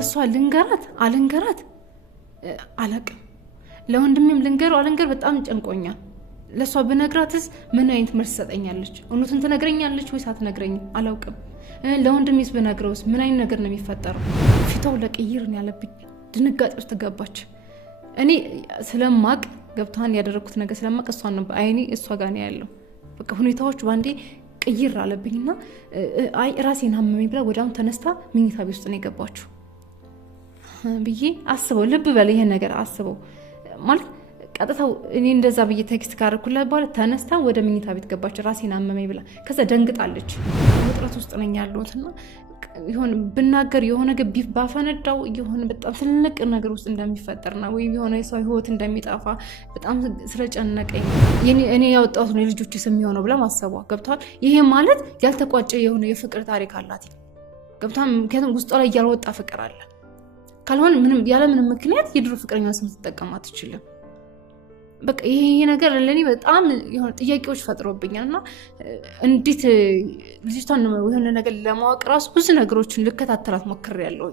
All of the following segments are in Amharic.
ለሷ ልንገራት አልንገራት አላቅም ለወንድሜም ልንገር አልንገር በጣም ጨንቆኛል ለሷ በነግራትስ ምን አይነት መልስ ሰጠኛለች እውነቱን ትነግረኛለች ወይስ አትነግረኝም አላውቅም ለወንድሜስ በነግረውስ ምን አይነት ነገር ነው የሚፈጠረው ፊታው ለቅይር ነው ያለብኝ ድንጋጤ ውስጥ ገባች እኔ ስለማቅ ገብታን ያደረኩት ነገር ስለማቅ እሷን ነው አይኔ እሷ ጋር ነው ያለው በቃ ሁኔታዎች ባንዴ ቅይር አለብኝና አይ ራሴን አመመኝ ብላ ወዳም ተነስታ መኝታ ቤት ውስጥ ነው የገባችው ብዬ አስበው ልብ በለ ይሄን ነገር አስበው ማለት ቀጥታው እኔ እንደዛ ብዬ ቴክስት ካርኩላት በኋላ ተነስታ ወደ መኝታ ቤት ገባች ራሴን አመመኝ ብላ ከዛ ደንግጣለች ውጥረት ውስጥ ነኝ ያለሁትና ይሁን ብናገር የሆነ ግብ ባፈነዳው ይሁን በጣም ትልቅ ነገር ውስጥ እንደሚፈጠርና ወይ የሆነ ሰው ህይወት እንደሚጣፋ በጣም ስለጨነቀኝ እኔ ያወጣሁት ነው ልጆች ስም የሚሆነው ብላ ማሰቧ ገብቷል ይሄ ማለት ያልተቋጨ የሆነ የፍቅር ታሪክ አላት ገብቷል ምክንያቱም ውስጧ ላይ ያልወጣ ፍቅር አለ ካልሆነ ምንም ያለ ምንም ምክንያት የድሮ ፍቅረኛው ስም ተጠቀማ አትችልም በቃ ይሄ ነገር ለኔ በጣም የሆነ ጥያቄዎች ፈጥሮብኛልና እንዴት ልጅቷን የሆነ ነገር ለማወቅ ራሱ ብዙ ነገሮችን ልከታተላት ሞክሬያለሁ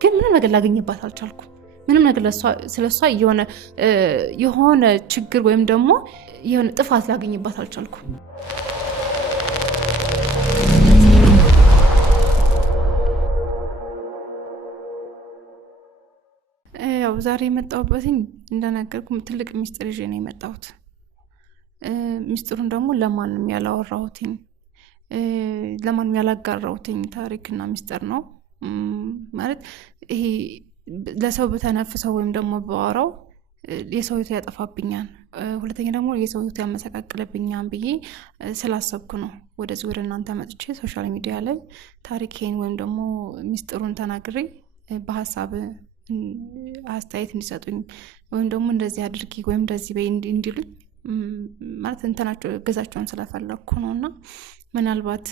ግን ምንም ነገር ላገኝባት አልቻልኩም ምንም ነገር ስለሷ የሆነ ችግር ወይም ደግሞ የሆነ ጥፋት ላገኝባት አልቻልኩም ያው ዛሬ የመጣሁበትኝ እንደነገርኩም ትልቅ ሚስጥር ይዤ ነው የመጣሁት ሚስጥሩን ደግሞ ለማንም ያላወራሁትኝ ለማንም ያላጋራሁትኝ ታሪክና ሚስጥር ነው ማለት ይሄ ለሰው በተነፍሰው ወይም ደግሞ ባወራው የሰው ህይወት ያጠፋብኛል ሁለተኛ ደግሞ የሰው ህይወት ያመሰቃቅልብኛል ብዬ ስላሰብኩ ነው ወደዚህ ወደ እናንተ መጥቼ ሶሻል ሚዲያ ላይ ታሪኬን ወይም ደግሞ ሚስጥሩን ተናግሬ በሐሳብ አስተያየት እንዲሰጡኝ ወይም ደግሞ እንደዚህ አድርጊ ወይም እንደዚህ በይ እንዲሉኝ ማለት እንተናቸው ገዛቸውን ስለፈለኩ ነውና ምናልባት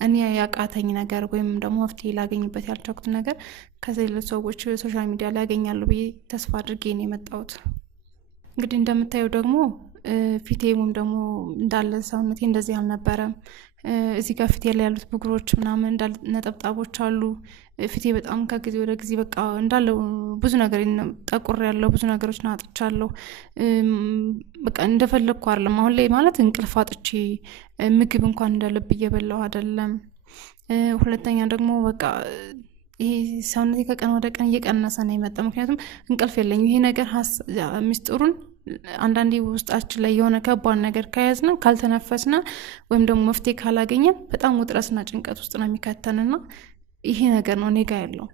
እኔ ያቃተኝ ነገር ወይም ደግሞ መፍትሄ ላገኝበት ያልቻልኩት ነገር ከሌሎች ሰዎች ሶሻል ሚዲያ ላይ ያገኛሉ ብዬ ተስፋ አድርጌ ነው የመጣሁት እንግዲህ እንደምታየው ደግሞ ፊቴ ወይም ደግሞ እንዳለ ሰውነቴ እንደዚህ አልነበረም እዚህ ጋር ፊቴ ላይ ያሉት ብጉሮች ምናምን እንዳለ ነጠብጣቦች አሉ ፊቴ በጣም ከጊዜ ወደ ጊዜ በቃ እንዳለው ብዙ ነገር ጠቁር ያለው ብዙ ነገሮች ናጥቻለሁ በቃ እንደፈለኩ አይደለም አሁን ላይ ማለት እንቅልፍ አጥቼ ምግብ እንኳን እንደልብ እየበላሁ አይደለም ሁለተኛ ደግሞ በቃ ይሄ ሰውነቴ ከቀን ወደ ቀን እየቀነሰ ነው የመጣው ምክንያቱም እንቅልፍ የለኝም ይሄ ነገር ሚስጥሩን አንዳንዴ ውስጣችን ላይ የሆነ ከባድ ነገር ከያዝና ካልተነፈስና ወይም ደግሞ መፍትሄ ካላገኘን በጣም ውጥረትና ጭንቀት ውስጥ ነው የሚከተንና ይሄ ነገር ነው እኔ ጋር ያለው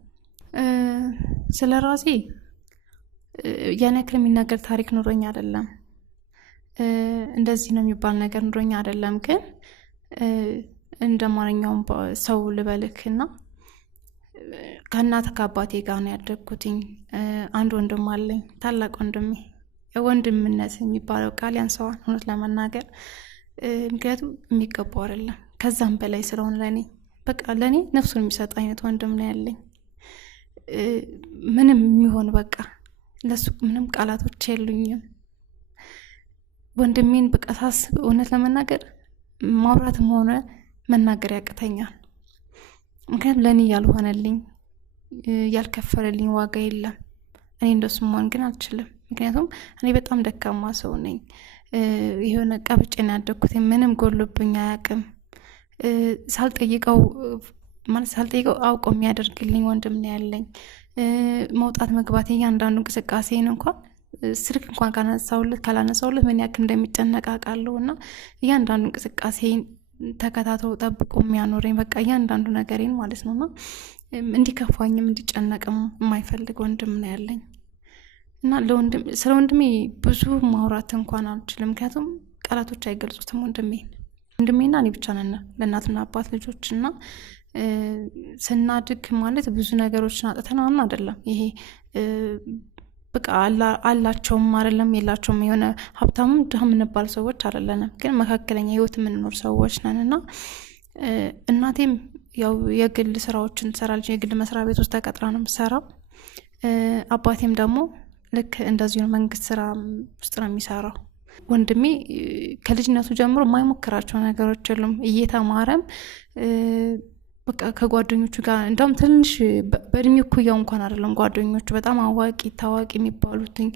ስለራሴ ያን ያክል የሚናገር ታሪክ ኑሮኝ አይደለም እንደዚህ ነው የሚባል ነገር ኑሮኝ አይደለም ግን እንደማንኛውም ሰው ልበልክና ከእናት ከአባቴ ጋር ነው ያደግኩትኝ አንድ ወንድም አለኝ ታላቅ ወንድሜ ወንድምነት የሚባለው ቃል ያንሰዋል እውነት ለመናገር ምክንያቱም የሚገባው አይደለም ከዛም በላይ ስለሆነ ለኔ በቃ ለኔ ነፍሱን የሚሰጥ አይነት ወንድም ነው ያለኝ ምንም የሚሆን በቃ ለሱ ምንም ቃላቶች የሉኝም ወንድሜን በቃ ሳስብ እውነት ለመናገር ማውራትም ሆነ መናገር ያቅተኛል ምክንያቱም ለኔ ያልሆነልኝ ያልከፈለልኝ ዋጋ የለም እኔ እንደሱ መሆን ግን አልችልም ምክንያቱም እኔ በጣም ደካማ ሰው ነኝ የሆነ ቀብጬን ያደኩት ምንም ጎልብኝ አያውቅም ሳልጠይቀው አውቆ የሚያደርግልኝ ወንድም ነው ያለኝ መውጣት መግባት እያንዳንዱ እንቅስቃሴን እንኳን ስልክ እንኳን ካላነሳውለት ምን ያክል እንደሚጨነቃቃለውና እያንዳንዱ እንቅስቃሴን ተከታተው ጠብቆ የሚያኖረኝ በቃ እያንዳንዱ ነገሬን ማለት ነውና እንዲከፋኝም እንዲጨነቅም የማይፈልግ ወንድም ነው ያለኝ እና ስለ ወንድሜ ብዙ ማውራት እንኳን አልችልም ምክንያቱም ቃላቶች አይገልጹትም ወንድሜና እኔ ብቻ ነን ለእናትና አባት ልጆችና ስናድግ ማለት ብዙ ነገሮችን አጥተናል አይደለም ይሄ በቃ አላቸውም አይደለም የላቸውም የሆነ ሀብታምም ድሃም እንባል ሰዎች አይደለንም ግን መካከለኛ ህይወት የምንኖር ሰዎች ነንና እናቴም ያው የግል ስራዎችን ትሰራለች የግል መስሪያ ቤት ውስጥ ተቀጥራ ነው የምትሰራው አባቴም ደግሞ ልክ እንደዚሁ መንግስት ስራ ውስጥ ነው የሚሰራው ወንድሜ ከልጅነቱ ጀምሮ የማይሞክራቸው ነገሮች የሉም እየተማረም በቃ ከጓደኞቹ ጋር እንደውም ትንሽ በእድሜ እኩያው እንኳን አይደለም ጓደኞቹ በጣም አዋቂ ታዋቂ የሚባሉትኝ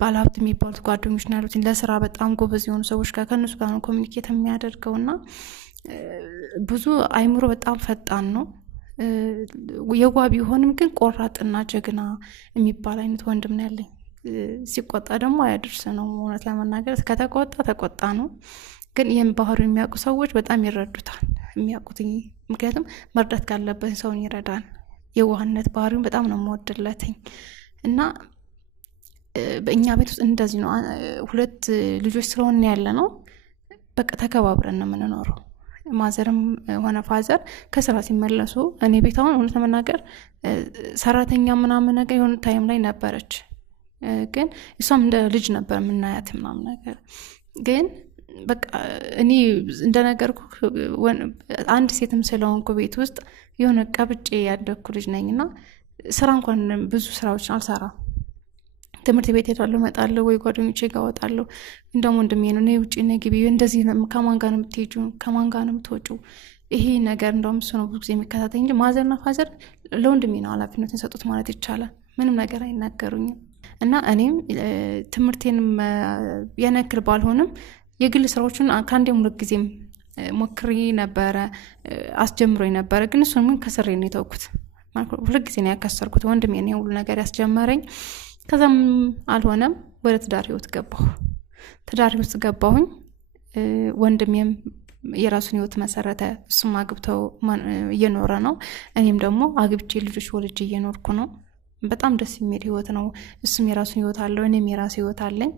ባለሀብት የሚባሉት ጓደኞች ነው ያሉትኝ። ለስራ በጣም ጎበዝ የሆኑ ሰዎች ጋር ከእነሱ ጋር ነው ኮሚኒኬት የሚያደርገው እና ብዙ አይምሮ በጣም ፈጣን ነው። የዋ ቢሆንም ግን ቆራጥና ጀግና የሚባል አይነት ወንድም ነው ያለኝ። ሲቆጣ ደግሞ አያድርስ ነው እውነት ለመናገር ከተቆጣ ተቆጣ ነው። ግን ይህን ባህሪውን የሚያውቁ ሰዎች በጣም ይረዱታል የሚያውቁት። ምክንያቱም መርዳት ካለበት ሰውን ይረዳል። የዋህነት ባህሪውን በጣም ነው የምወድለትኝ እና በእኛ ቤት ውስጥ እንደዚህ ነው። 2 ልጆች ስለሆነ ያለ ነው በቃ ተከባብረን ነው የምንኖረው። ማዘርም ሆነ ፋዘር ከስራ ሲመለሱ እኔ ቤት አሁን እውነት ለመናገር ሰራተኛ ምናምን ነገር የሆነ ታይም ላይ ነበረች፣ ግን እሷም እንደ ልጅ ነበር የምናያት ምናምን ነገር። ግን በቃ እኔ እንደነገርኩ አንድ ሴትም ስለሆንኩ ቤት ውስጥ የሆነ ቀብጬ ያደግኩ ልጅ ነኝና ስራ እንኳን ብዙ ስራዎችን አልሰራም። ትምህርት ቤት ሄዳለሁ እመጣለሁ፣ ወይ ጓደኞቼ ጋር እወጣለሁ። እንደውም ወንድሜ ነው እኔ ውጪ ነኝ ግቢ እንደዚህ ከማን ጋር ነው የምትሄጂው ከማን ጋር ነው የምትወጪው ይሄ ነገር እንደውም እሱ ነው ብዙ ጊዜ የሚከታተኝ እንጂ ማዘርና ፋዘር ለወንድሜ ነው ኃላፊነቱን ሰጡት ማለት ይቻላል። ምንም ነገር አይናገሩኝም። እና እኔም ትምህርቴንም የነክል ባልሆንም የግል ስራዎችን ከአንዴም 2 ጊዜም ሞክሬ ነበረ፣ አስጀምሮኝ ነበረ። ግን እሱን ምን ከስሬ ነው የተውኩት። 2 ጊዜ ነው ያከሰርኩት። ወንድሜ ነው ሁሉ ነገር ያስጀመረኝ። ከዛም አልሆነም ወደ ትዳር ህይወት ገባሁ። ትዳር ህይወት ገባሁኝ። ወንድሜም የራሱን ህይወት መሰረተ። እሱም አግብተው እየኖረ ነው። እኔም ደግሞ አግብቼ ልጆች ወልጄ እየኖርኩ ነው። በጣም ደስ የሚል ህይወት ነው። እሱም የራሱን ህይወት አለው፣ እኔም የራሱ ህይወት አለኝ።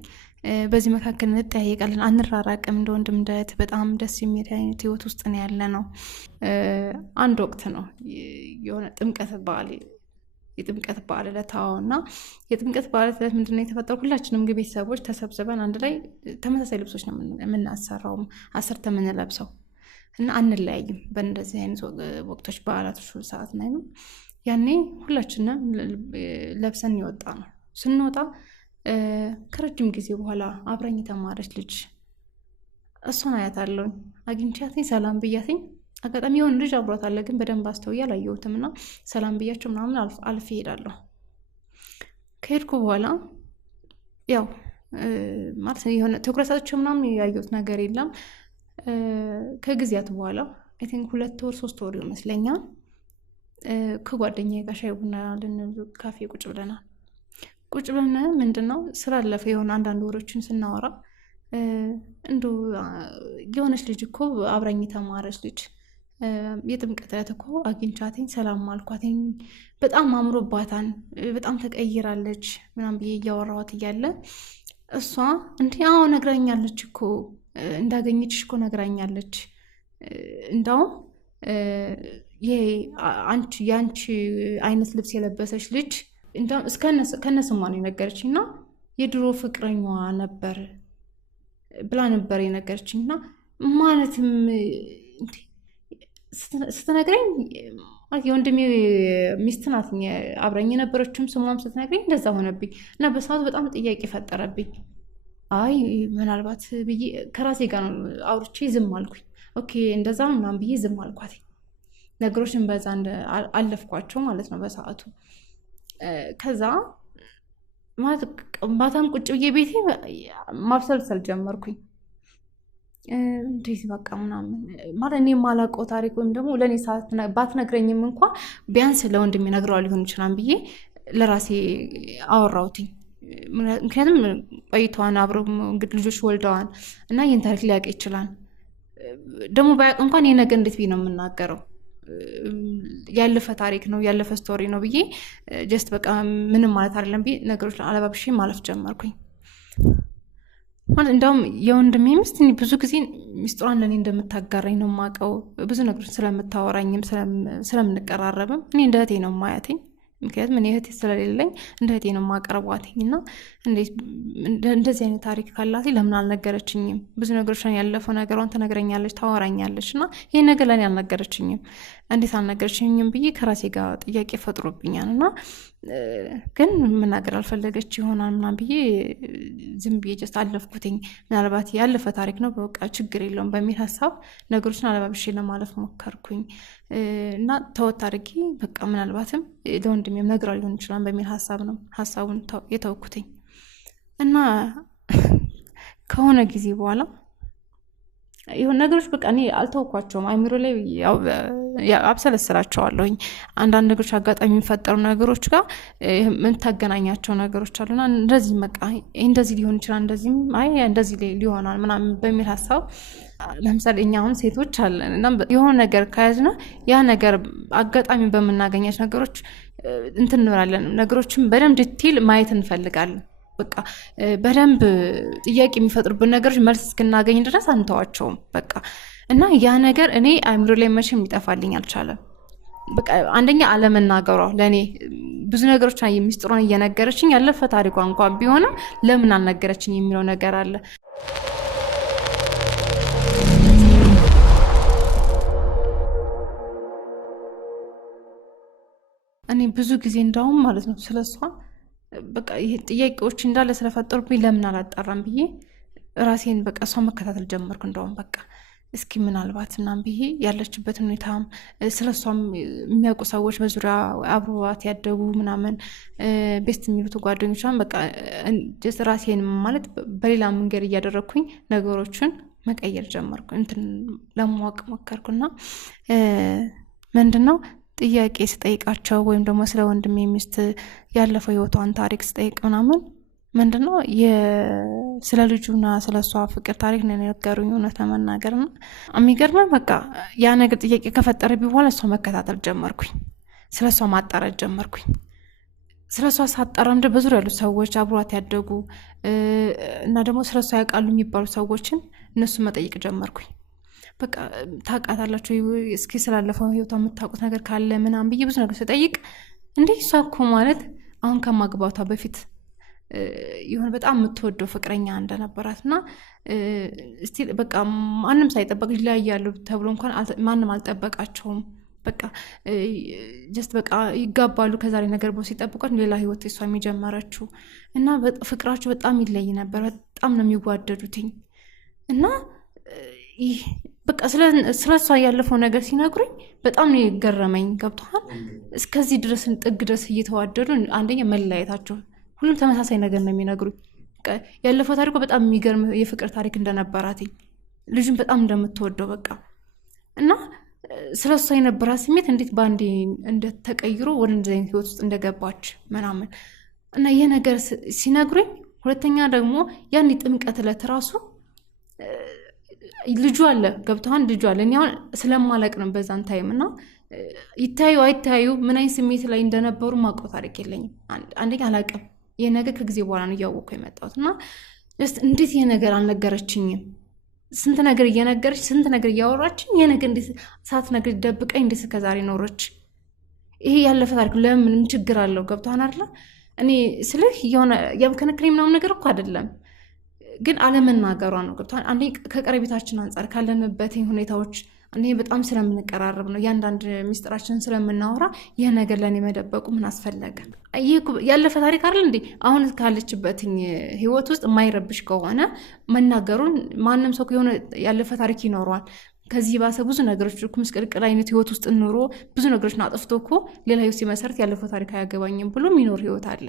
በዚህ መካከል እንጠያየቃለን፣ አንራራቅም። እንደ ወንድም እንደ እህት በጣም ደስ የሚል አይነት ህይወት ውስጥ ነው ያለ ነው። አንድ ወቅት ነው የሆነ የጥምቀት በዓል ዕለታውና የጥምቀት በዓል ዕለት ምንድነው የተፈጠረው? ሁላችንም ቤተሰቦች ተሰብስበን አንድ ላይ ተመሳሳይ ልብሶች ነው የምናሰራው፣ አሰርተ የምንለብሰው እና አንለያይም። በእንደዚህ አይነት ወቅቶች በዓላቶች ሰዓት ላይ ነው ያኔ ሁላችንም ለብሰን ይወጣ ነው። ስንወጣ ከረጅም ጊዜ በኋላ አብራኝ የተማረች ልጅ እሷን አያታለሁኝ። አግኝቻትኝ ሰላም ብያትኝ አጋጣሚ የሆነ ልጅ አብሯት አለ፣ ግን በደንብ አስተውዬ አላየሁትም እና ሰላም ብያቸው ምናምን አልፌ እሄዳለሁ። ከሄድኩ በኋላ ያው ማለት የሆነ ትኩረታቸው ምናምን ያየሁት ነገር የለም። ከጊዜያት በኋላ አይ ቲንክ 2 ወር 3 ወር ይመስለኛል ከጓደኛዬ ጋር ሻይ ቡና ካፌ ቁጭ ብለን ምንድነው ስላለፈ የሆነ አንዳንድ ወሮችን ስናወራ እንደው የሆነች ልጅ እኮ አብራኝ የተማረች ልጅ የጥምቀት ዕለት እኮ አግኝቻትኝ ሰላም አልኳትኝ፣ በጣም አምሮባታል፣ በጣም ተቀይራለች ምናምን ብዬ እያወራኋት እያለ እሷ እንዲህ አዎ ነግራኛለች እኮ እንዳገኘችሽ እኮ ነግራኛለች፣ እንዳውም የአንቺ አይነት ልብስ የለበሰች ልጅ እንደውም ከነስሟ ነው የነገረችኝ እና የድሮ ፍቅረኛዋ ነበር ብላ ነበር የነገረችኝ። እና ማለትም ስትነግረኝ የወንድሜ ሚስት ናት አብረኝ የነበረችውም ስሟም ስትነግረኝ እንደዛ ሆነብኝ እና በሰዓቱ በጣም ጥያቄ ፈጠረብኝ። አይ ምናልባት ብዬ ከራሴ ጋር አውርቼ ዝም አልኩኝ። ኦኬ እንደዛ ምናምን ብዬ ዝም አልኳት። ነገሮችን በዛ አለፍኳቸው ማለት ነው በሰዓቱ። ከዛ ማታም ቁጭ ብዬ ቤቴ ማብሰልሰል ጀመርኩኝ። እንዴት በቃ ምናምን ማለት እኔ የማላውቀው ታሪክ ወይም ደግሞ ለእኔ ባትነግረኝም እንኳን ቢያንስ ለወንድሜ ነግረዋል ሊሆን ይችላል ብዬ ለራሴ አወራሁትኝ። ምክንያቱም ቆይተዋን አብረው እንግዲህ ልጆች ወልደዋል እና ይህን ታሪክ ሊያውቅ ይችላል። ደግሞ ባያውቅ እንኳን የነገ እንዴት ብዬ ነው የምናገረው? ያለፈ ታሪክ ነው ያለፈ ስቶሪ ነው ብዬ ጀስት በቃ ምንም ማለት አይደለም ብዬ ነገሮች አለባብሼ ማለፍ ጀመርኩኝ። ማለት እንደውም የወንድሜ ሚስት ብዙ ጊዜ ሚስጥሯን ለእኔ እንደምታጋራኝ ነው የማውቀው። ብዙ ነገሮች ስለምታወራኝም ስለምንቀራረብም እኔ እንደ እህቴ ነው የማያትኝ። ምክንያቱም እኔ እህቴ ስለሌለኝ እንደ እህቴ ነው የማቀርቧትኝ እና እንዴት እንደዚህ አይነት ታሪክ ካላት ለምን አልነገረችኝም? ብዙ ነገሮች ያለፈው ነገሯን ትነግረኛለች፣ ታወራኛለች እና ይሄን ነገር ለኔ አልነገረችኝም፣ እንዴት አልነገረችኝም ብዬ ከራሴ ጋር ጥያቄ ፈጥሮብኛል። እና ግን መናገር አልፈለገች ይሆናል ምናምን ብዬ ዝም ብዬ ጀስት አለፍኩትኝ። ምናልባት ያለፈ ታሪክ ነው በቃ ችግር የለውም በሚል ሀሳብ ነገሮችን አለባብሼ ለማለፍ ሞከርኩኝ እና ተወት አድርጌ በቃ ምናልባትም ለወንድሜም ነግራ ሊሆን ይችላል በሚል ሀሳብ ነው ሀሳቡን የተወኩትኝ። እና ከሆነ ጊዜ በኋላ ይሁን ነገሮች በቃ እኔ አልተወኳቸውም። አይምሮ ላይ አብሰለስላቸዋለሁኝ። አንዳንድ ነገሮች አጋጣሚ የሚፈጠሩ ነገሮች ጋር ምን ታገናኛቸው ነገሮች አሉና እንደዚህ በቃ እንደዚህ ሊሆን ይችላል፣ እንደዚህም አይ እንደዚህ ሊሆናል ምናምን በሚል ሀሳብ ለምሳሌ እኛ አሁን ሴቶች አለን እና የሆነ ነገር ከያዝና ያ ነገር አጋጣሚ በምናገኛቸው ነገሮች እንትን እንላለን። ነገሮችን በደንብ ዲቴል ማየት እንፈልጋለን። በቃ በደንብ ጥያቄ የሚፈጥሩብን ነገሮች መልስ እስክናገኝ ድረስ አንተዋቸውም በቃ። እና ያ ነገር እኔ አእምሮ ላይ መቼም ሊጠፋልኝ አልቻለም። በቃ አንደኛ አለመናገሯ ለእኔ ብዙ ነገሮች ሚስጥሩን እየነገረችኝ ያለፈ ታሪኳ እንኳን ቢሆንም ለምን አልነገረችኝ የሚለው ነገር አለ። እኔ ብዙ ጊዜ እንዳውም ማለት ነው ስለሷ በቃ ይሄ ጥያቄዎች እንዳለ ስለፈጠሩብኝ ለምን አላጣራም ብዬ ራሴን በቃ እሷ መከታተል ጀመርኩ። እንደውም በቃ እስኪ ምናልባት ምናምን ብዬ ያለችበትን ሁኔታም ስለሷም የሚያውቁ ሰዎች በዙሪያ አብረዋት ያደጉ ምናምን ቤስት የሚሉት ጓደኞቿን በቃ ራሴን ማለት በሌላ መንገድ እያደረግኩኝ ነገሮችን መቀየር ጀመርኩ። እንትን ለማወቅ ሞከርኩና ምንድነው ጥያቄ ስጠይቃቸው ወይም ደግሞ ስለ ወንድሜ ሚስት ያለፈው ህይወቷን ታሪክ ስጠይቅ ምናምን ምንድነው ስለ ልጁና ስለ እሷ ፍቅር ታሪክ ነው የነገሩኝ። እውነት ለመናገር ነው የሚገርመኝ። በቃ ያ ነገር ጥያቄ ከፈጠረብኝ በኋላ እሷ መከታተል ጀመርኩኝ፣ ስለ እሷ ማጣራት ጀመርኩኝ። ስለ እሷ ሳጣራም በዙሪያ ያሉ ሰዎች አብሯት ያደጉ እና ደግሞ ስለ እሷ ያውቃሉ የሚባሉ ሰዎችን እነሱን መጠየቅ ጀመርኩኝ። በቃ ታውቃታላችሁ እስኪ ስላለፈው ህይወቷ የምታውቁት ነገር ካለ ምናምን ብዬ ብዙ ነገር ስጠይቅ እንዴ እሷ እኮ ማለት አሁን ከማግባቷ በፊት የሆነ በጣም የምትወደው ፍቅረኛ እንደነበራት እና እስቲ በቃ ማንም ሳይጠበቅ ይለያያሉ ተብሎ እንኳን ማንም አልጠበቃቸውም። በቃ ጀስት በቃ ይጋባሉ ከዛሬ ነገር ቦስ ሲጠብቋት ሌላ ህይወት እሷ የሚጀመረችው እና ፍቅራቸው በጣም ይለይ ነበር። በጣም ነው የሚዋደዱትኝ እና ይህ በቃ ስለሷ ያለፈው ነገር ሲነግሩኝ በጣም ነው የገረመኝ። ገብቷል። እስከዚህ ድረስ ጥግ ድረስ እየተዋደዱ አንደኛ መለያየታቸው ሁሉም ተመሳሳይ ነገር ነው የሚነግሩኝ። ያለፈው ታሪኳ በጣም የሚገርም የፍቅር ታሪክ እንደነበራት ልጁን በጣም እንደምትወደው በቃ እና ስለሷ የነበራት ስሜት እንዴት ባንዴ እንደተቀይሮ ወደ እንደዚህ አይነት ህይወት ውስጥ እንደገባች ምናምን እና ይሄ ነገር ሲነግሩኝ ሁለተኛ ደግሞ ያን ጥምቀት ዕለት ራሱ ልጁ አለ ገብቷን ልጁ አለ። እኔ አሁን ስለማለቅ ነው በዛን ታይም እና ይታዩ አይታዩ ምን አይነት ስሜት ላይ እንደነበሩ ማውቀው ታሪክ የለኝም። አንደኛ አላውቅም። ይሄ ነገር ከጊዜ በኋላ ነው እያወቅኩ የመጣሁት እና እንዴት ይሄ ነገር አልነገረችኝም? ስንት ነገር እየነገረች ስንት ነገር እያወራችኝ ይሄ ነገር እንዴት ሳትነግር ደብቀኝ እንዴት እስከዛሬ ኖረች? ይሄ ያለፈ ታሪክ ለምን ችግር አለው? ገብቷን አይደለ? እኔ ስልህ የሆነ ያምከነክሬ ምናምን ነገር እኮ አይደለም ግን አለመናገሯ ነው። ገብቷል። አንዴ ከቀረቤታችን አንጻር ካለንበት ሁኔታዎች አንዴ በጣም ስለምንቀራረብ ነው ያንዳንድ ሚስጥራችንን ስለምናወራ ይሄ ነገር ለኔ መደበቁ ምን አስፈለገ? ይሄ ያለፈ ታሪክ አይደል እንዴ? አሁን ካለችበት ህይወት ውስጥ የማይረብሽ ከሆነ መናገሩን ማንም ሰው የሆነ ያለፈ ታሪክ ይኖረዋል። ከዚህ ባሰ ብዙ ነገሮች እኮ ምስቅልቅል አይነት ህይወት ውስጥ ኑሮ ብዙ ነገሮችን አጥፍቶ እኮ ሌላ ህይወት ሲመሰርት ያለፈ ታሪክ አያገባኝም ብሎ የሚኖር ህይወት አለ።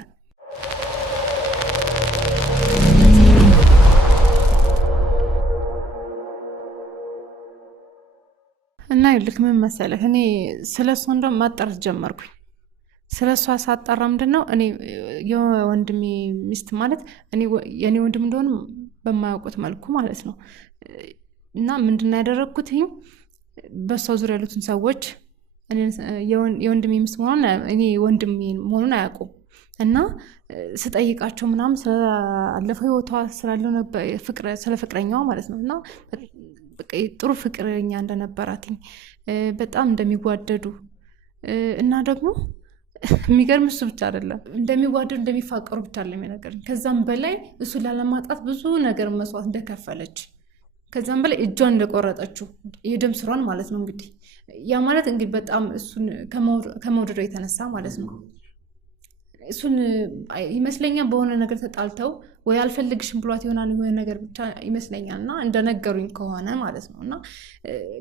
እና ይልክ ምን መሰለህ እኔ ስለሷ እንደው ማጣራት ጀመርኩኝ። ስለሷ ሳጣራ ምንድነው እኔ የወንድሜ ሚስት ማለት እኔ የኔ ወንድም እንደሆነ በማያውቁት መልኩ ማለት ነው። እና ምንድነው ያደረኩት በሷ ዙሪያ ያሉትን ሰዎች እኔ የወንድሜ ሚስት መሆኑን እኔ ወንድሜ መሆኑን አያውቁም። እና ስጠይቃቸው ምናምን ስላለፈው ህይወቷ ስላለው ነበር ስለ ፍቅረኛዋ ማለት ነው እና ጥሩ ፍቅረኛ እንደነበራትኝ በጣም እንደሚዋደዱ እና ደግሞ የሚገርም እሱ ብቻ አይደለም እንደሚዋደዱ እንደሚፋቀሩ ብቻ አይደለም የነገረኝ። ከዛም በላይ እሱ ላለማጣት ብዙ ነገር መስዋዕት እንደከፈለች፣ ከዛም በላይ እጇን እንደቆረጠችው የደም ስሯን ማለት ነው። እንግዲህ ያ ማለት እንግዲህ በጣም እሱን ከመውደዷ የተነሳ ማለት ነው። እሱን ይመስለኛል በሆነ ነገር ተጣልተው ወይ አልፈልግሽም ብሏት ይሆናል የሆነ ነገር ብቻ ይመስለኛል እና እንደነገሩኝ ከሆነ ማለት ነው። እና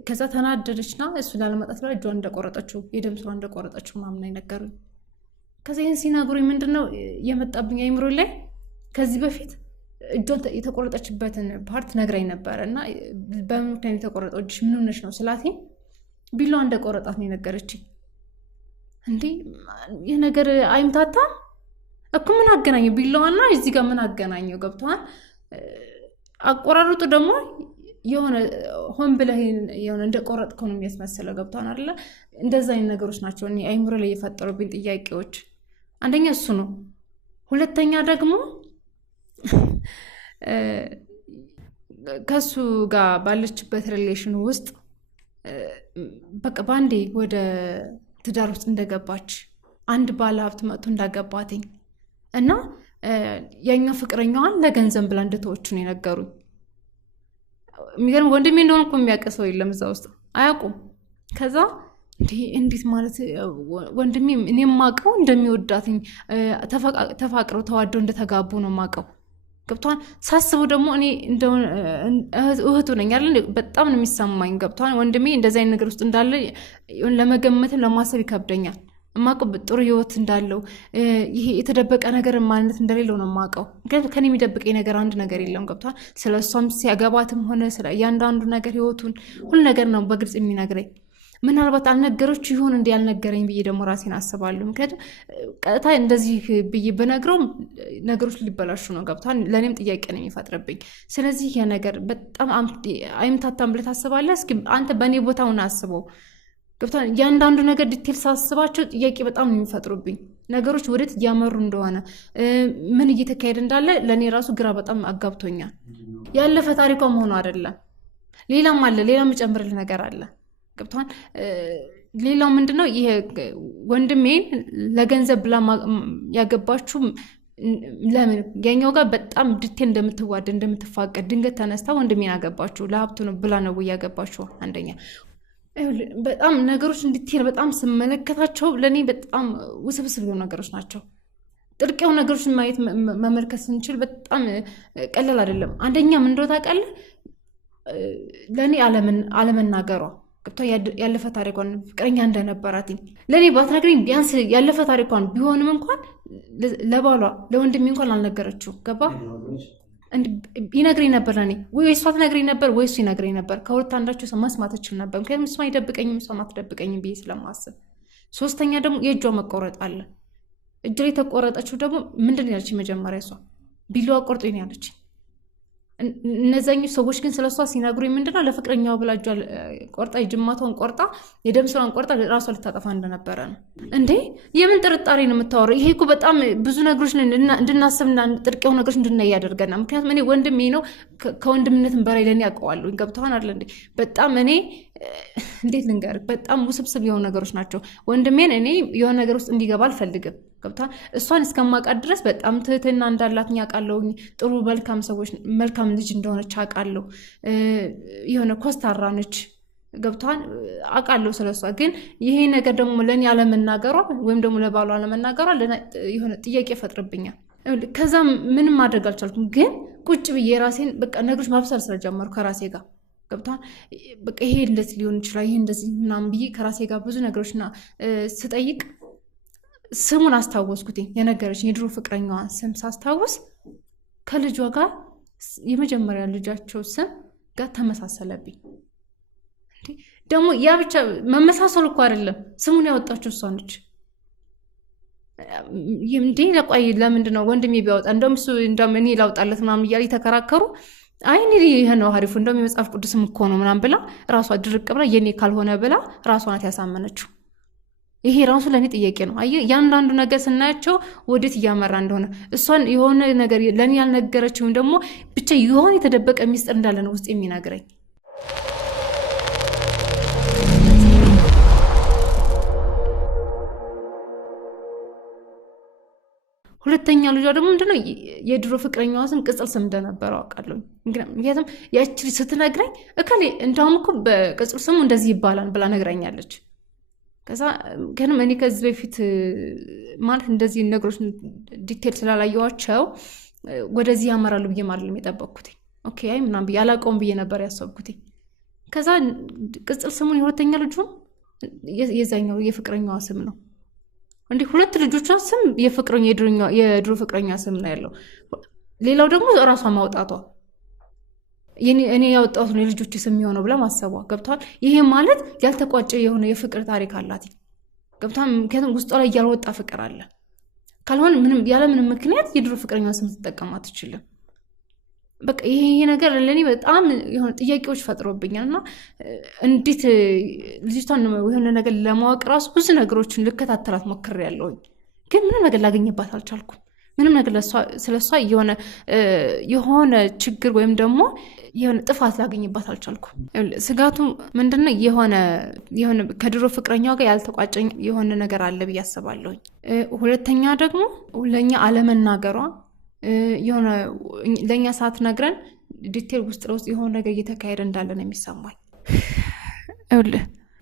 ከዛ ተናደደችና እሱን ላለማጣት ብላ እጇን እንደቆረጠችው የደም ስሯን እንደቆረጠችው ምናምን አይነገሩኝ። ከዛ ይህን ሲናገሩኝ ምንድነው የመጣብኝ አይምሮ ላይ ከዚህ በፊት እጇን የተቆረጠችበትን ፓርት ነግራኝ ነበረ እና በምን ምክንያት የተቆረጠው እጅሽ ምን ሆነሽ ነው ስላቴ ቢላዋ እንደቆረጣት ነው የነገረችኝ። እንዴ ይህ ነገር አይምታታም እኮ ምን አገናኘው ቢላዋና እዚህ ጋር ምን አገናኘው? ገብቷል። አቆራረጡ ደግሞ የሆነ ሆን ብለህ የሆነ እንደቆረጥከው ነው የሚያስመስለው። ገብቷል አይደለ? እንደዛ አይነት ነገሮች ናቸው እኔ አይምሮ ላይ የፈጠሩብኝ ጥያቄዎች። አንደኛ እሱ ነው። ሁለተኛ ደግሞ ከሱ ጋር ባለችበት ሪሌሽን ውስጥ በቃ ባንዴ ወደ ትዳር ውስጥ እንደገባች አንድ ባለ ሀብት መጥቶ እንዳገባትኝ እና የኛው ፍቅረኛዋን ለገንዘብ ብላ እንደተወቹ ነው የነገሩኝ። የሚገርም ወንድሜ እንደሆነ እኮ የሚያውቅ ሰው የለም እዛ ውስጥ አያውቁም። ከዛ እንዴት ማለት ወንድሜ እኔ የማውቀው እንደሚወዳትኝ ተፋቅረው ተዋደው እንደተጋቡ ነው የማውቀው። ገብቷን ሳስበው ደግሞ እኔ እንደው እህቱ ነኝ አይደል? በጣም ነው የሚሰማኝ። ገብቷን ወንድሜ እንደዚህ አይነት ነገር ውስጥ እንዳለ ለመገመትም ለማሰብ ይከብደኛል። የማውቀው ጥሩ ህይወት እንዳለው ይሄ የተደበቀ ነገር ማንነት እንደሌለው ነው የማውቀው። ምክንያቱም ከኔ የሚደብቀኝ ነገር አንድ ነገር የለም። ገብቷን ስለ እሷም ሲያገባትም ሆነ ስለ እያንዳንዱ ነገር ህይወቱን ሁሉ ነገር ነው በግልጽ የሚነግረኝ። ምናልባት አልነገሮች ይሆን እንዲ ያልነገረኝ ብዬ ደግሞ ራሴን አስባለሁ። ምክንያቱም ቀጥታ እንደዚህ ብዬ በነግረው ነገሮች ሊበላሹ ነው። ገብቷል። ለእኔም ጥያቄ ነው የሚፈጥርብኝ። ስለዚህ ያ ነገር በጣም አይምታታም ብለህ ታስባለህ? እስኪ አንተ በእኔ ቦታውን አስበው። ገብቷል። እያንዳንዱ ነገር ዲቴል ሳስባቸው ጥያቄ በጣም ነው የሚፈጥሩብኝ። ነገሮች ወዴት እያመሩ እንደሆነ ምን እየተካሄደ እንዳለ ለእኔ ራሱ ግራ በጣም አጋብቶኛል። ያለፈ ታሪኳ መሆኑ አይደለም፣ ሌላም አለ፣ ሌላም ጨምርል ነገር አለ። ገብቷል። ሌላው ምንድነው ይሄ ወንድሜ ለገንዘብ ብላ ያገባችሁ ለምን ያኛው ጋር በጣም ዲቴል እንደምትዋደድ እንደምትፋቀድ ድንገት ተነስታ ወንድሜን ያገባችሁ ለሀብቱ ነው ብላ ነው ያገባችሁ። አንደኛ በጣም ነገሮች ዲቴል በጣም ስመለከታቸው ለኔ በጣም ውስብስብ የሆኑ ነገሮች ናቸው። ጥልቅ የሆኑ ነገሮችን ማየት መመልከት ስንችል በጣም ቀላል አይደለም። አንደኛ ምን እንደሆነ ታውቃለህ? ለኔ አለመናገሯ ገብቷ ያለፈ ታሪኳን ፍቅረኛ እንደነበራት ለኔ ባትነግረኝ ቢያንስ ያለፈ ታሪኳን ቢሆንም እንኳን ለባሏ ለወንድሜ እንኳን አልነገረችው። ገባ ይነግረኝ ነበር። ለኔ ወይ እሷ ትነግረኝ ነበር ወይ እሱ ይነግረኝ ነበር። ከሁለት አንዳቸው ሰው መስማት እችል ነበር። ምክንያቱም እሷ አይደብቀኝም እሷ አትደብቀኝም ብዬ ስለማስብ። ሶስተኛ ደግሞ የእጇ መቆረጥ አለ። እጇ ላይ ተቆረጠችው ደግሞ ምንድን ያለች መጀመሪያ እሷ ቢላዋ ቆርጦኝ ነው ያለች። እነዛኞች ሰዎች ግን ስለሷ ሲነግሩኝ ምንድነው ለፍቅረኛዋ ብላ እጇን ቆርጣ የጅማቷን ቆርጣ የደም ስሯን ቆርጣ ራሷ ልታጠፋ እንደነበረ ነው እንዴ? የምን ጥርጣሬ ነው የምታወራው? ይሄ እኮ በጣም ብዙ ነገሮች እንድናስብና ጥልቅ የሆኑ ነገሮች እንድናይ ያደርገናል። ምክንያቱም እኔ ወንድሜ ነው፣ ከወንድምነትም በላይ ለእኔ ያውቀዋለሁ። ገብቶሃል አይደል እንዴ? በጣም እኔ እንዴት ልንገርህ፣ በጣም ውስብስብ የሆኑ ነገሮች ናቸው። ወንድሜን እኔ የሆነ ነገር ውስጥ እንዲገባ አልፈልግም። ገብቷል። እሷን እስከማውቃት ድረስ በጣም ትህትና እንዳላት አውቃለሁ። ጥሩ መልካም ልጅ እንደሆነች አውቃለሁ። የሆነ ኮስታራ ነች። ገብቷል አውቃለሁ ስለሷ። ግን ይሄ ነገር ደግሞ ለእኔ አለመናገሯ ወይም ደግሞ ለባሏ አለመናገሯ የሆነ ጥያቄ ይፈጥርብኛል። ከዛ ምንም ማድረግ አልቻልኩም። ግን ቁጭ ብዬ ራሴን በቃ ነገሮች ማብሰል ስለጀመሩ ከራሴ ጋር ገብቷል። በቃ ይሄ እንደዚህ ሊሆን ይችላል ይሄ እንደዚህ ምናምን ብዬ ከራሴ ጋር ብዙ ነገሮችና ስጠይቅ ስሙን አስታወስኩትኝ። የነገረች የድሮ ፍቅረኛዋን ስም ሳስታወስ ከልጇ ጋር የመጀመሪያ ልጃቸው ስም ጋር ተመሳሰለብኝ። ደግሞ ያ ብቻ መመሳሰሉ እኮ አይደለም፣ ስሙን ያወጣችው እሷ ነች። እንዴ ለቆይ ለምንድን ነው ወንድሜ ቢያወጣ እንደውም እኔ ላውጣለት ምናምን እያሉ የተከራከሩ። አይ እኔ ይሄ ነው አሪፉ እንደውም የመጽሐፍ ቅዱስም እኮ ነው ምናምን ብላ ራሷ ድርቅ ብላ የኔ ካልሆነ ብላ ራሷ ናት ያሳመነችው። ይሄ ራሱ ለእኔ ጥያቄ ነው። አየህ ያንዳንዱ ነገር ስናያቸው ወዴት እያመራ እንደሆነ እሷን የሆነ ነገር ለእኔ ያልነገረችው ደግሞ ብቻ የሆነ የተደበቀ ሚስጥር እንዳለ ነው ውስጥ የሚነግረኝ። ሁለተኛ ልጇ ደግሞ ምንድነው የድሮ ፍቅረኛዋ ስም ቅጽል ስም እንደነበረው አውቃለሁ። ምክንያቱም ያቺ ስትነግረኝ እከሌ እንደውም እኮ በቅጽል ስሙ እንደዚህ ይባላል ብላ ነግራኛለች። ከዛ ግን እኔ ከዚህ በፊት ማለት እንደዚህ ነገሮች ዲቴል ስላላየኋቸው ወደዚህ ያመራሉ ብዬ ማለት የጠበቅኩት ኦኬ አይ ምናምን ብዬ አላውቀውም ብዬ ነበር ያሰብኩት። ከዛ ቅጽል ስሙን የሁለተኛ ልጁ የዛኛው የፍቅረኛዋ ስም ነው እንዴ? ሁለት ልጆቿ ስም የድሮ ፍቅረኛ ስም ነው ያለው። ሌላው ደግሞ ራሷ ማውጣቷ እኔ ያወጣሁት ነው የልጆች ስም የሚሆነው ብላ ማሰቧ ገብቷል። ይሄ ማለት ያልተቋጨ የሆነ የፍቅር ታሪክ አላት ገብቷል። ምክንያቱም ውስጧ ላይ ያልወጣ ፍቅር አለ። ካልሆነ ምንም ያለ ምንም ምክንያት የድሮ ፍቅረኛ ስም ትጠቀም አትችልም። በቃ ይሄ ነገር ለኔ በጣም የሆነ ጥያቄዎች ፈጥሮብኛልና እንዴት ልጅቷን የሆነ ነገር ለማወቅ ራሱ ብዙ ነገሮችን ልከታተላት ሞክሬያለሁ፣ ግን ምንም ነገር ላገኝባት አልቻልኩም። ምንም ነገር ስለሷ የሆነ ችግር ወይም ደግሞ የሆነ ጥፋት ላገኝባት አልቻልኩም። ስጋቱ ምንድነው የሆነ ከድሮ ፍቅረኛዋ ጋር ያልተቋጨኝ የሆነ ነገር አለ ብዬ አስባለሁ። ሁለተኛ ደግሞ ለኛ አለመናገሯ የሆነ ለኛ ሰዓት ነግረን ዲቴል ውስጥ ለውስጥ የሆነ ነገር እየተካሄደ እንዳለ ነው የሚሰማኝ።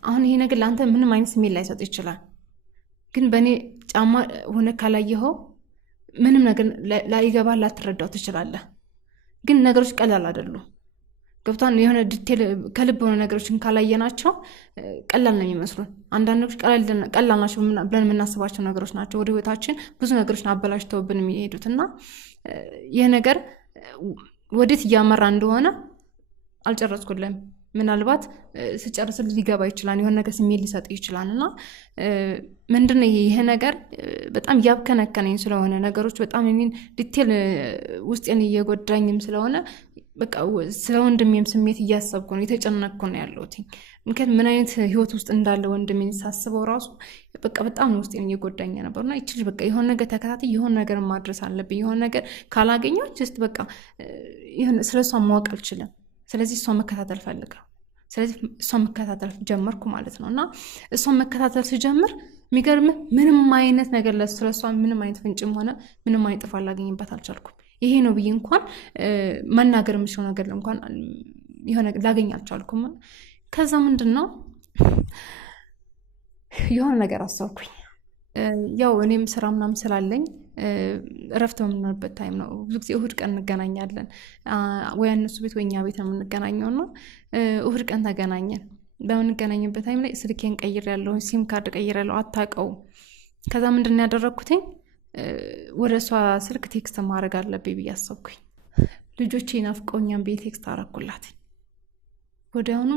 አሁን ይሄ ነገር ለአንተ ምንም አይነት ስሜት ላይሰጥ ይችላል፣ ግን በእኔ ጫማ ሆነ ካላየኸው ምንም ነገር ላይገባ ላትረዳው ትችላለህ። ግን ነገሮች ቀላል አይደሉም ገብቷን። የሆነ ዲቴል ከልብ የሆነ ነገሮችን ካላየናቸው ቀላል ነው የሚመስሉን። አንዳንዶች ቀላል ናቸው ብለን የምናስባቸው ነገሮች ናቸው ወደ ህይወታችን ብዙ ነገሮችን አበላሽተውብን የሚሄዱትና ይህ ነገር ወዴት እያመራ እንደሆነ አልጨረስኩልም። ምናልባት ስጨርስል ሊገባ ይችላል፣ የሆነ ነገር ስሜት ሊሰጥ ይችላልና ምንድነው ይሄ ነገር በጣም ያብከነከነኝ ስለሆነ ነገሮች በጣም እኔን ዲቴል ውስጤን እየጎዳኝም ስለሆነ በቃ ስለ ወንድሜም ስሜት እያሰብኩ ነው፣ የተጨነቅኩ ነው ያለሁት። ምክንያቱም ምን አይነት ህይወት ውስጥ እንዳለ ወንድሜን ሳስበው ራሱ በቃ በጣም ነው ውስጤን እየጎዳኝ ነበርና ይቺ በቃ የሆነ ነገር ተከታታይ የሆነ ነገር ማድረስ አለብኝ። የሆነ ነገር ካላገኘሁ ጀስት በቃ የሆነ ስለሷ ማወቅ አልችልም። ስለዚህ እሷን መከታተል ፈልጋለሁ። ስለዚህ እሷን መከታተል ጀመርኩ ማለት ነውና እሷን መከታተል ሲጀምር የሚገርም ምንም አይነት ነገር ለሷ ምንም አይነት ፍንጭም ሆነ ምንም አይነት ጥፋት ላገኝበት አልቻልኩም። ይሄ ነው ብዬ እንኳን መናገር የምችለው ነገር እንኳን የሆነ ላገኝ አልቻልኩም። ከዛ ምንድነው የሆነ ነገር አሰብኩኝ። ያው እኔም ስራ ምናምን ስላለኝ እረፍት በምንኖርበት ታይም ነው ብዙ ጊዜ እሁድ ቀን እንገናኛለን፣ ወይ እነሱ ቤት ወይ እኛ ቤት ነው የምንገናኘውና እሁድ ቀን ተገናኘን። በምንገናኝበት ታይም ላይ ስልኬን ቀይሬያለሁ፣ ሲም ካርድ ቀይሬያለሁ፣ አታውቀውም። ከዛ ምንድነው ያደረኩትኝ ወደ እሷ ስልክ ቴክስት ማድረግ አለብኝ ብዬ አሰብኩኝ። ልጆቼ ናፍቀውኛል ብዬ ቴክስት አደረኩላት። ወዲያውኑ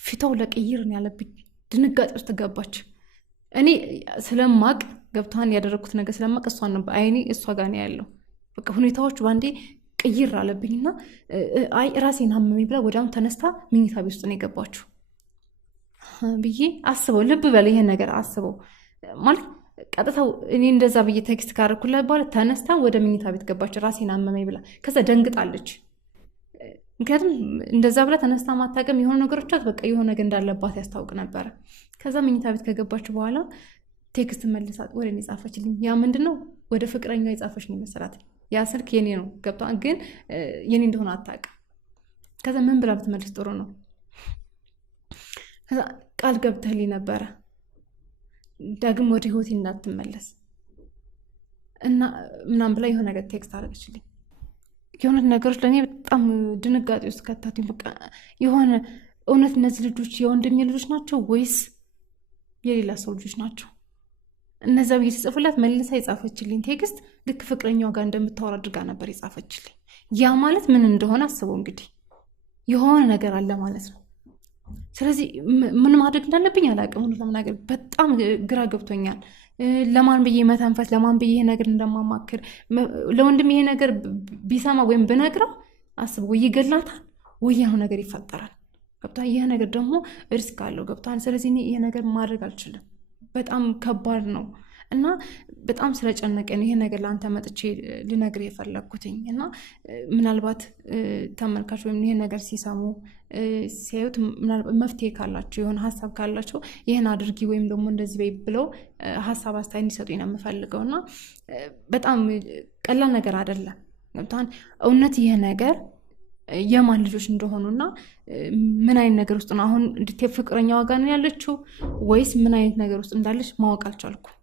ፊቷው ለቀይር ነው ያለብኝ፣ ድንጋጤ ውስጥ ገባች። እኔ ስለማቅ ገብቷን ያደረኩት ነገር ስለማቅ እሷን ነው በአይኔ እሷ ጋር ነው ያለው። በቃ ሁኔታዎች ባንዴ ቀይር አለብኝና አይ ራሴን አመመኝ ብላ ወዲያውኑ ተነስታ መኝታ ቤት ውስጥ ነው የገባችው ብዬ አስበው። ልብ በል ይሄን ነገር አስበው ማለት ቀጥታው እኔ እንደዛ ብዬ ቴክስት ካደረኩላት በኋላ ተነስታ ወደ መኝታ ቤት ገባች ራሴን አመመኝ ብላ። ከዛ ደንግጣለች። ምክንያቱም እንደዛ ብላ ተነስታ ማታቀም የሆነ ነገሮች በቃ የሆነ ነገር እንዳለባት ያስታውቅ ነበር። ከዛ መኝታ ቤት ከገባች በኋላ ቴክስት መልሳት ወደ እኔ ጻፈችልኝ። ያ ምንድነው ወደ ፍቅረኛዋ የጻፈች ነው መሰላት። ያ ስልክ የኔ ነው ገብቷ፣ ግን የኔ እንደሆነ አታውቅም። ከዛ ምን ብላ ብትመልስ ጥሩ ነው? ከዛ ቃል ገብተህልኝ ነበረ ዳግም ወደ ህይወቴ እንዳትመለስ እና ምናምን ብላ የሆነ ነገር ቴክስት አደረገችልኝ። የሆነ ነገሮች ለእኔ በጣም ድንጋጤ ውስጥ ከታቱኝ። በቃ የሆነ እውነት እነዚህ ልጆች የወንድሜ ልጆች ናቸው ወይስ የሌላ ሰው ልጆች ናቸው? እነዛ ብዬ ተጽፍላት መልሳ የጻፈችልኝ ቴክስት ልክ ፍቅረኛዋ ጋር እንደምታወራ አድርጋ ነበር የጻፈችልኝ። ያ ማለት ምን እንደሆነ አስበው እንግዲህ፣ የሆነ ነገር አለ ማለት ነው። ስለዚህ ምን ማድረግ እንዳለብኝ አላውቅም። ለምናገር በጣም ግራ ገብቶኛል። ለማን ብዬ መተንፈስ፣ ለማን ብዬ ይሄ ነገር እንደማማክር፣ ለወንድም ይሄ ነገር ቢሰማ ወይም ብነግረው አስበው ይገላታል ወይ ያው ነገር ይፈጠራል። ገብቷል። ይሄ ነገር ደግሞ ሪስክ አለው። ገብቷል። ስለዚህ እኔ ይሄ ነገር ማድረግ አልችልም። በጣም ከባድ ነው እና በጣም ስለጨነቀኝ ይሄ ነገር ለአንተ መጥቼ ልነግር የፈለግኩትኝ እና ምናልባት ተመልካች ወይም ይሄ ነገር ሲሰሙ ሲያዩት ምናልባት መፍትሄ ካላቸው የሆነ ሀሳብ ካላቸው ይህን አድርጊ ወይም ደግሞ እንደዚህ በይ ብለው ሀሳብ አስተያየት እንዲሰጡኝ ነው የምፈልገው። እና በጣም ቀላል ነገር አይደለም። እውነት ይሄ ነገር የማን ልጆች እንደሆኑና ምን አይነት ነገር ውስጥ ነው አሁን እንዴት ፍቅረኛዋ ጋር ነው ያለችው ወይስ ምን አይነት ነገር ውስጥ እንዳለች ማወቅ አልቻልኩም።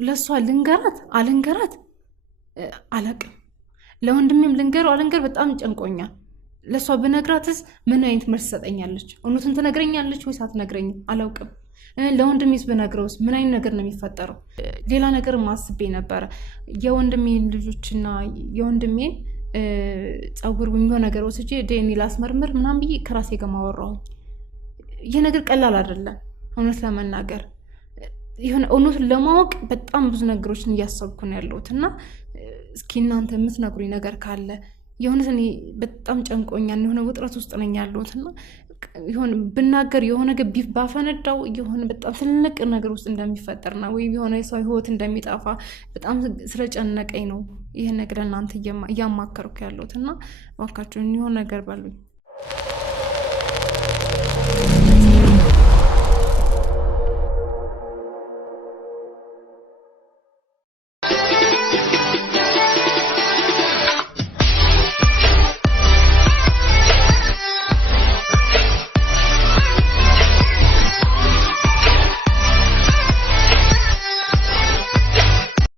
ለሷ ልንገራት አልንገራት አላቅም። ለወንድሜም ልንገረው አልንገር በጣም ጨንቆኛል። ለሷ ብነግራትስ ምን አይነት መልስ ትሰጠኛለች? እውነቱን ትነግረኛለች ወይስ አትነግረኝም? አላውቅም። ለወንድሜስ ብነግረውስ ምን አይነት ነገር ነው የሚፈጠረው? ሌላ ነገር ማስቤ ነበረ። የወንድሜን ልጆችና የወንድሜን ጸጉር የሚሆን ነገር ወስጄ ዲኤንኤ ላስመርምር ምናምን ብዬ ከራሴ ጋር ማወራሁኝ። ይሄ ነገር ቀላል አይደለም። እውነት ለመናገር ይሁን እውነቱን ለማወቅ በጣም ብዙ ነገሮችን እያሰብኩ ነው ያለሁት እና እስኪ እናንተ የምትነግሩኝ ነገር ካለ የሆነ እኔ በጣም ጨንቆኛል። የሆነ ውጥረት ውስጥ ነኝ ያለሁትና የሆነ ብናገር የሆነ ነገር ባፈነዳው የሆነ በጣም ትልቅ ነገር ውስጥ እንደሚፈጠርና ወይ የሆነ የሰው ህይወት እንደሚጠፋ በጣም ስለጨነቀኝ ነው ይሄን ነገር እናንተ እያማከርኩ ያለሁትና እባካችሁ የሆነ ነገር በሉኝ።